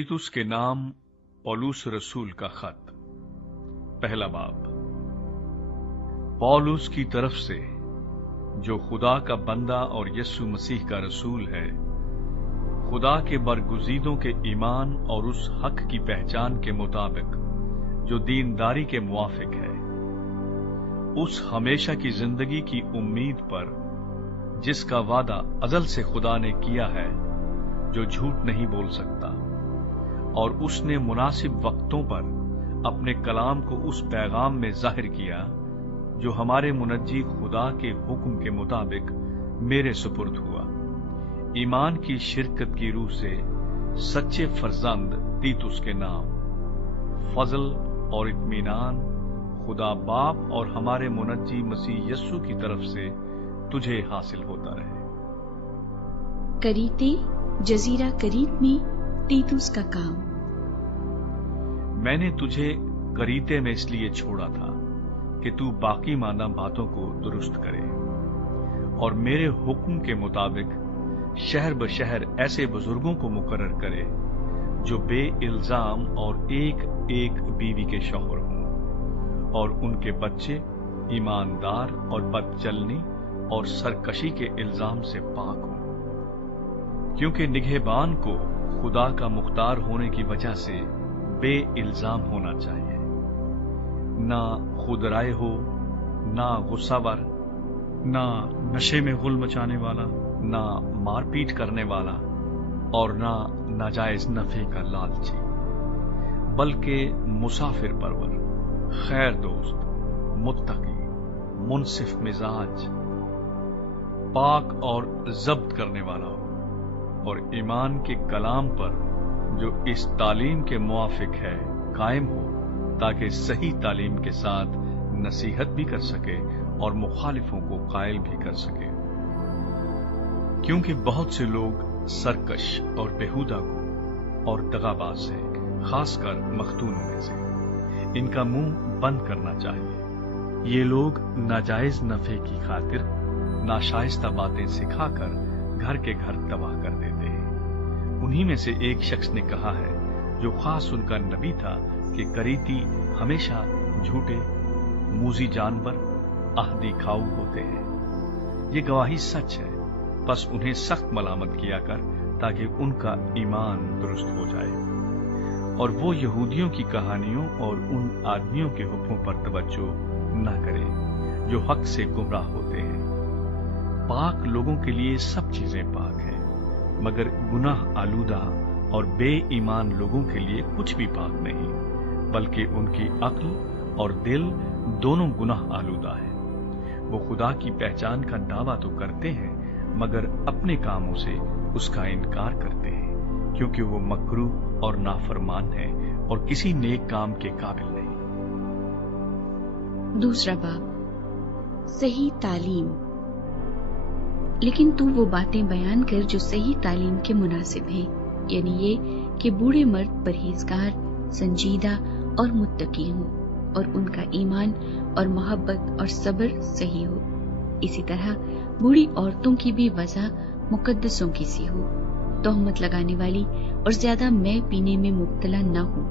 तीतुस के नाम पौलुस रसूल का खत। पहला बाब। पौलुस की तरफ से, जो खुदा का बंदा और यीशु मसीह का रसूल है, खुदा के बरगुज़ीदों के ईमान और उस हक की पहचान के मुताबिक जो दीनदारी के मुआफिक है, उस हमेशा की जिंदगी की उम्मीद पर जिसका वादा अज़ल से खुदा ने किया है, जो झूठ नहीं बोल सकता, और उसने मुनासिब वक्तों पर अपने कलाम को उस पैगाम में जाहिर किया जो हमारे मुनज्जी खुदा के हुक्म के मुताबिक मेरे सुपुर्द हुआ। ईमान की शिरकत की रूह से सच्चे फर्जंद तीतुस के नाम, फजल और इत्मीनान खुदा बाप और हमारे मुनज्जी मसीह यस्सु की तरफ से तुझे हासिल होता रहे। करीते जजीरा करीत में तीतुस का काम। मैंने तुझे करीते में इसलिए छोड़ा था कि तू बाकी माना बातों को दुरुस्त करे और मेरे हुक्म के मुताबिक शहर बशहर ऐसे बुजुर्गों को मुकर्रर करे जो बे इल्जाम और एक एक बीवी के शौहर हों, और उनके बच्चे ईमानदार और बदचलनी और सरकशी के इल्जाम से पाक हों, क्योंकि निगहबान को खुदा का मुख्तार होने की वजह से बे इल्जाम होना चाहिए, ना खुदराए हो, ना गुस्सावर, ना नशे में गुल मचाने वाला, ना मारपीट करने वाला, और ना नाजायज नफे का लालची, बल्कि मुसाफिर परवर, खैर दोस्त, मुत्तकी, मुनसिफ मिजाज, पाक और जब्त करने वाला हो, और ईमान के कलाम पर जो इस तालीम के मुआफिक है कायम हो, ताकि सही तालीम के साथ नसीहत भी कर सके और मुखालिफों को कायल भी कर सके। क्योंकि बहुत से लोग सरकश और बेहुदा को और दगाबाज हैं, खासकर मखतूनों में से। इनका मुंह बंद करना चाहिए। ये लोग नाजायज नफे की खातिर नाशाइस्ता बातें सिखाकर घर के घर तबाह कर देते हैं। उन्हीं में से एक शख्स ने कहा है, जो खास उनका नबी था, कि करीती हमेशा झूठे, मूजी जानवर, आहदी खाऊ होते हैं। ये गवाही सच है, बस उन्हें सख्त मलामत किया कर ताकि उनका ईमान दुरुस्त हो जाए, और वो यहूदियों की कहानियों और उन आदमियों के हुक्मों पर तवज्जो न करें जो हक से गुमराह होते हैं। पाक लोगों के लिए सब चीजें पाक हैं, मगर गुनाह आलूदा और बेईमान लोगों के लिए कुछ भी पाक नहीं, बल्कि उनकी अक्ल और दिल दोनों गुनाह आलूदा है। वो खुदा की पहचान का दावा तो करते हैं, मगर अपने कामों से उसका इनकार करते हैं, क्योंकि वो मकरूह और नाफरमान है और किसी नेक काम के काबिल नहीं। दूसरा बाब। सही तालीम। लेकिन तू वो बातें बयान कर जो सही तालीम के मुनासिब हैं, यानी ये कि बूढ़े मर्द परहेजगार, संजीदा और मुत्तकी हों, और उनका ईमान और मोहब्बत और सब्र सही हो। इसी तरह बूढ़ी औरतों की भी वजह मुकद्दसों की सी हो, तोहमत लगाने वाली और ज्यादा मै पीने में मुब्तला न हो,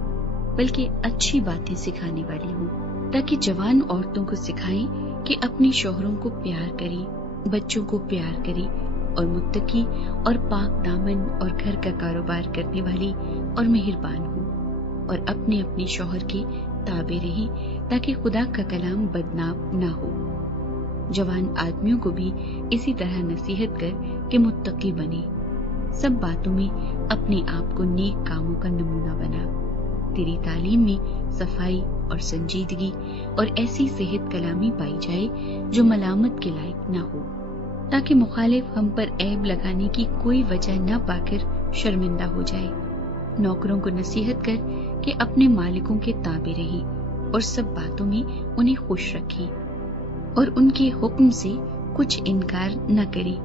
बल्कि अच्छी बातें सिखाने वाली हो, ताकि जवान औरतों को सिखाएं कि अपनी शौहरों को प्यार करें, बच्चों को प्यार करें, और मुत्तकी और पाक दामन और घर का कारोबार करने वाली और मेहरबान हो, और अपने अपने शौहर के ताबे रहें, ताकि खुदा का कलाम बदनाम न हो। जवान आदमियों को भी इसी तरह नसीहत कर कि मुत्तकी बने। सब बातों में अपने आप को नेक कामों का नमूना बना। तेरी तालीम में सफाई और संजीदगी और ऐसी सेहत कलामी पाई जाए जो मलामत के लायक न हो, ताकि मुखालिफ हम पर ऐब लगाने की कोई वजह न पाकर शर्मिंदा हो जाए। नौकरों को नसीहत कर कि अपने मालिकों के ताबे रहें और सब बातों में उन्हें खुश रखें, और उनके हुक्म से कुछ इनकार न करें,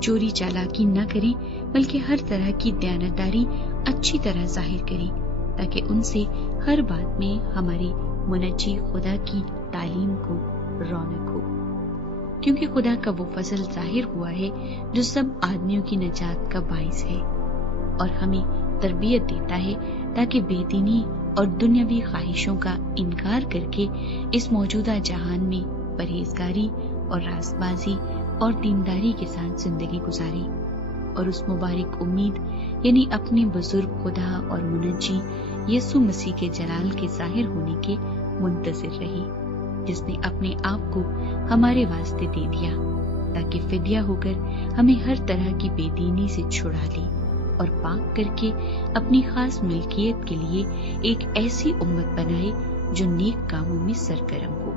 चोरी चालाकी न करें, बल्कि हर तरह की दयानतदारी अच्छी तरह जाहिर करें, ताकि उनसे हर बात में हमारे मुनज्जी खुदा की तालीम को रौनक हो। क्योंकि खुदा का वो फजल जाहिर हुआ है जो सब आदमियों की नजात का बाइस है, और हमें تربیت دیتا ہے تاکہ بے دینی اور دنیاوی خواہشوں کا انکار کر کے اس موجودہ جہان میں پرہیزگاری اور راست بازی اور دینداری کے ساتھ زندگی گزارے اور اس مبارک امید یعنی اپنے بزرگ خدا اور منجی یسوع مسیح کے جلال کے ظاہر ہونے کے منتظر رہے، جس نے اپنے آپ کو ہمارے واسطے دے دیا تاکہ فدیہ ہو کر ہمیں ہر طرح کی بے دینی سے چھڑا لے اور پاک کر کے اپنی خاص ملکیت کے لیے ایک ایسی امت بنائے جو نیک کاموں میں سرگرم ہو،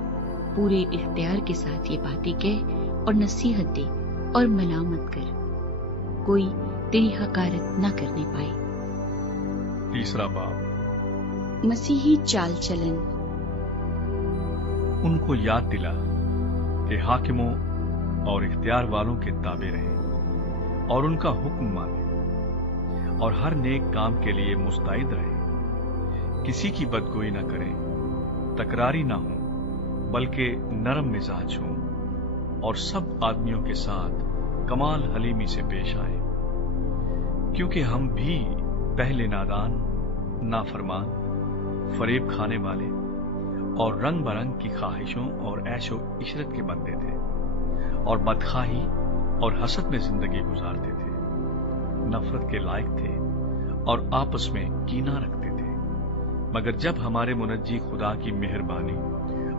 پورے اختیار کے ساتھ یہ باتیں کہہ اور نصیحت دے اور ملامت کر، کوئی تیری حقارت نہ کرنے پائے۔ تیسرا باب، مسیحی چال چلن۔ ان کو یاد دلا کہ حاکموں اور اختیار والوں کے تابع رہیں اور ان کا حکم مانیں اور ہر نیک کام کے لیے مستعد رہیں، کسی کی بدگوئی نہ کریں، تکراری نہ ہوں بلکہ نرم مزاج ہوں اور سب آدمیوں کے ساتھ کمال حلیمی سے پیش آئیں، کیونکہ ہم بھی پہلے نادان، نافرمان، فریب کھانے والے اور رنگ برنگ کی خواہشوں اور عیش و عشرت کے بندے تھے اور بدخواہی اور حسد میں زندگی گزارتے تھے، نفرت کے لائق تھے اور آپس میں کینہ رکھتے تھے۔ مگر جب ہمارے منجی خدا کی مہربانی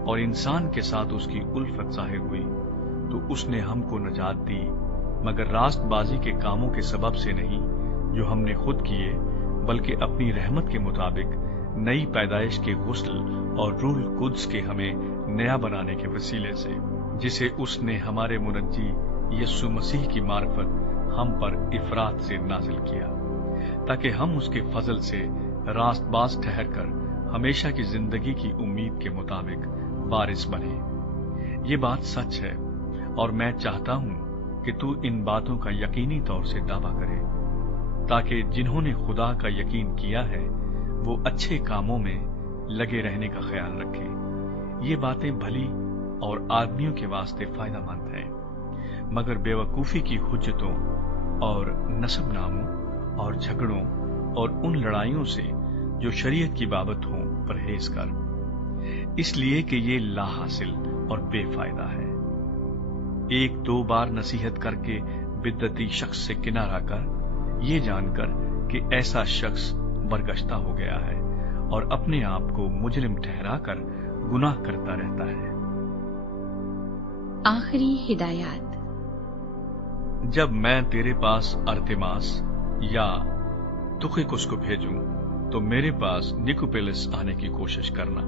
اور انسان کے ساتھ اس کی الفت ظاہر ہوئی تو اس نے ہم کو نجات دی، مگر راست بازی کے کاموں کے سبب سے نہیں جو ہم نے خود کیے، بلکہ اپنی رحمت کے مطابق نئی پیدائش کے غسل اور روح القدس کے ہمیں نیا بنانے کے وسیلے سے، جسے اس نے ہمارے منجی یسوع مسیح کی معرفت ہم پر افراط سے نازل کیا، تاکہ ہم اس کے فضل سے راست باز ٹھہر کر ہمیشہ کی زندگی کی امید کے مطابق وارث بنے۔ یہ بات سچ ہے اور میں چاہتا ہوں کہ تو ان باتوں کا یقینی طور سے دعویٰ کرے، تاکہ جنہوں نے خدا کا یقین کیا ہے وہ اچھے کاموں میں لگے رہنے کا خیال رکھیں۔ یہ باتیں بھلی اور آدمیوں کے واسطے فائدہ مند ہیں، مگر بے وقوفی کی حجتوں اور نسب ناموں اور جھگڑوں اور ان لڑائیوں سے جو شریعت کی بابت ہوں پرہیز کر، اس لیے کہ یہ لا حاصل اور بے فائدہ ہے۔ ایک دو بار نصیحت کر کے بدعتی شخص سے کنارہ کر، یہ جان کر کہ ایسا شخص برگشتہ ہو گیا ہے اور اپنے آپ کو مجرم ٹھہرا کر گناہ کرتا رہتا ہے۔ آخری ہدایات۔ جب میں تیرے پاس ارتماس یا تخیکس کو بھیجوں تو میرے پاس نکوپلس آنے کی کوشش کرنا،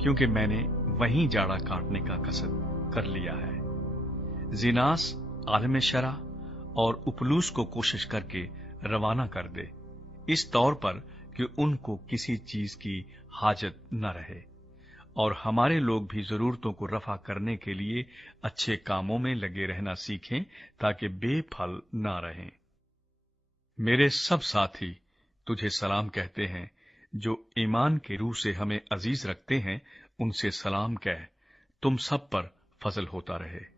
کیونکہ میں نے وہیں جاڑا کاٹنے کا قصد کر لیا ہے۔ زیناس عالم شرع اور اپلوس کو کوشش کر کے روانہ کر دے، اس طور پر کہ ان کو کسی چیز کی حاجت نہ رہے، اور ہمارے لوگ بھی ضرورتوں کو رفع کرنے کے لیے اچھے کاموں میں لگے رہنا سیکھیں تاکہ بے پھل نہ رہیں۔ میرے سب ساتھی تجھے سلام کہتے ہیں، جو ایمان کے روح سے ہمیں عزیز رکھتے ہیں، ان سے سلام کہہ، تم سب پر فضل ہوتا رہے۔